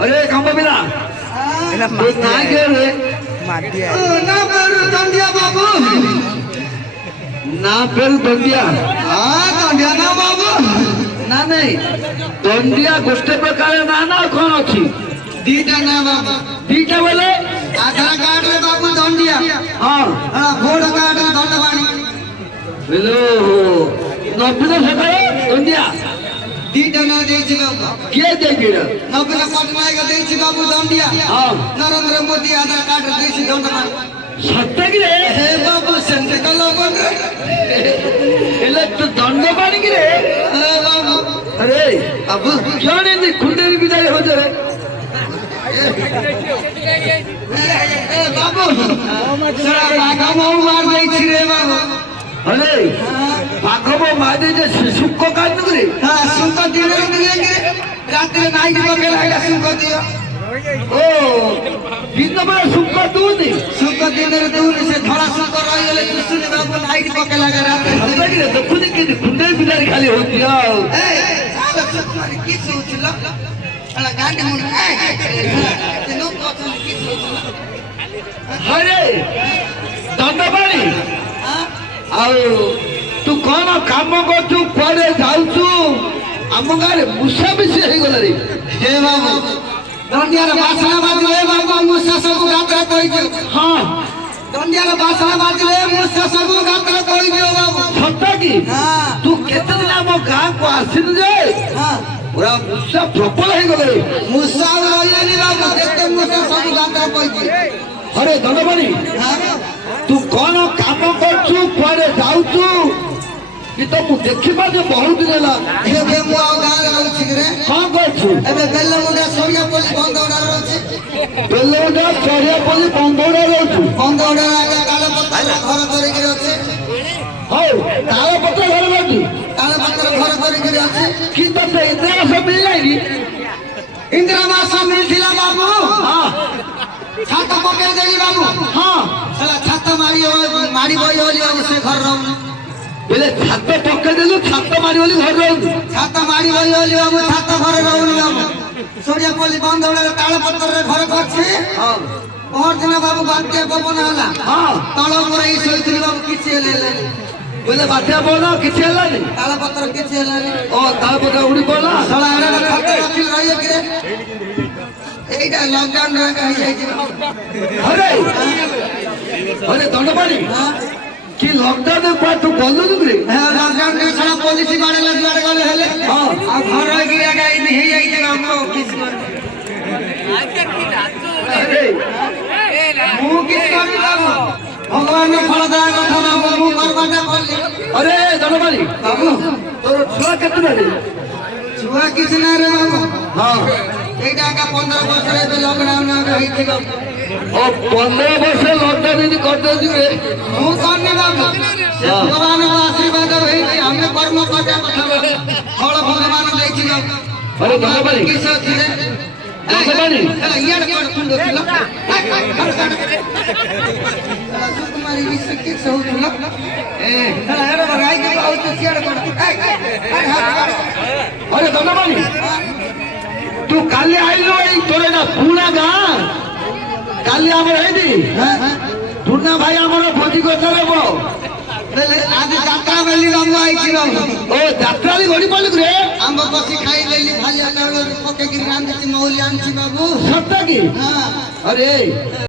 अरे खंबा बिना ना फिर दंडिया दंडिया ना बाबू ना नहीं दंडिया गोटे प्रकार ना ना कौन अच्छी दीटा ना बाबू दीटा बोले आधार कार्ड रे बाबू दंडिया हाँ वोट कार्ड रे दंडवाणी हेलो नब्बे सकाळे दंडिया दीटा ना देछि बाबू के देबिरा नब्बे पटनायक देछि बाबू दंडिया हां नरेंद्र मोदी आधार कार्ड देछि दंडवाणी सत्य रे हे बाबू सेंटे कलो बन रे एले तो दंडवाणी रे हे बाबू अरे अब क्यों नहीं खुंडे विदाई हो जाए ए बाबू सरा बागमो मार देछि रे बाबू अरे बागमो मार दे जे सुक्को काट रे हां सुक्को दिन रे रात रे नाई के लगा सुक्को दियो ओ दिन बड़ा सुक्को दूनी सुक्को दिन रे दूनी से धड़ा सुक्को रही गेले दुसुनी बाबू नाई के पके लगा रात रे तो खुद के खुंडे बिदाई खाली होती ए साला सुक्को की सोचला अला गांडी मुन ते नो कथन की सोचला अरे दंडवाणी ଆଉ ତୁ କଣ କାମ କରୁଛୁ କୁଆଡେ ଯାଉଛୁ ଆମ ଗାଁରେ ମୂଷା ବେଶୀ ହେଇଗଲା ରେ ହେ ବାବୁ ଦଣ୍ଡିଆର ବାସନା ବାଜିଲେ ବାବୁ ମୂଷା ସବୁ ଗାତରେ କହିଛୁ ହଁ ଦଣ୍ଡିଆର ବାସନା ବାଜିଲେ ମୂଷା ସବୁ ଗାତରେ କହିଛୁ ବାବୁ ସତ କି ତୁ କେତେ ଦିନ ଆମ ଗାଁକୁ ଆସିଲୁ ଯେ ପୁରା ମୂଷା ପ୍ରବଳ ହେଇଗଲେ ମୂଷା ରହିଲେନି ବାବୁ କେତେ ମୂଷା ସବୁ ଗାତରେ କହିଛୁ अरे दंडवाणी तू कौन काम करछु कुआडे जाउछु कि तो मु देखि बाजे बहुत दिन ला एबे मु आ गां रहउछि रे हां करछु एबे बेल्लमुंडा सोरिया पोली बंदौडा रहउछि बेल्लमुंडा सोरिया पोली बंदौडा रहउछु बंदौडा आगे काला पत्थर घर करि के रहउछि हो काला पत्थर घर रहउछि काला पत्थर घर करि के रहउछि कि तो से इंदिरा सब मिल जाई इंदिरा मासा मिलथिला बाबू हां छाता पके देली बाबू हां साला छाता मारी बोई होली बाबू से घर रहू बोले छाता पके देलु छाता मारी होली घर रहू छाता मारी बोई होली बाबू छाता घर रहू बाबू सोरिया पोली बंदौडा काला पत्थर रे घर करछि हां बहुत दिन बाबू बात्या पवन हला हां तळ पर ई सोइथिली बाबू किछि हेले बोले बात्या बोला किछि हला नि काला पत्थर किछि हला नि ओ काला पत्थर उड़ी बोला साला एरा छाता रखिल रहिए कि एटा लॉकडाउन रे कहि जाई अरे अरे दंडवाणी कि लॉकडाउन में को तू बोललु रे हां लॉकडाउन में सारा पुलिस बाड़े लगवाड़े गले हेले हां आ घर गिरा गई नहीं जाई जे हम ऑफिस कर आके की राजू अरे मु किस करी बाबू भगवान ने फल दया कथा ना मु करबाटा बोली अरे दंडवाणी बाबू तोर छुआ केतना रे छुआ किछ ना रे बाबू हां एटा का 15 वर्ष रे लॉकडाउन में रही थी ओ 15 वर्ष लॉकडाउन इन कर दे रे मु करने बाबू भगवान का आशीर्वाद है हमने कर्म करते कथा फल भगवान देछि अरे दंडवाणी किस थी रे दंडवाणी यार कर सुन दो सुकुमारी विश्व के सहुला ए अरे राई के बहुत सियाड़ कर अरे दंडवाणी तू काली आइलो ए तोरे ना पूरा गां काली हमर है दी ଟୁନା ଭାଇ ଆମର ଭୋଜି କଥା ହେବ ଆଜି ଯାତ୍ରା ବେଲି ରଙ୍ଗ ଆଇଛି ବାବୁ ଓ ଯାତ୍ରାରେ ଗଡ଼ି ପଡ଼ିଲୁ ରେ ଆମ୍ବ କଷି ଖାଇଦେଲି ଭାଲିଆ ଚାଉଳ ପକେଇକି ରାନ୍ଧିଛି ମହୁଲି ଆଣିଛି ବାବୁ ସତ କି ହଁ ଆରେ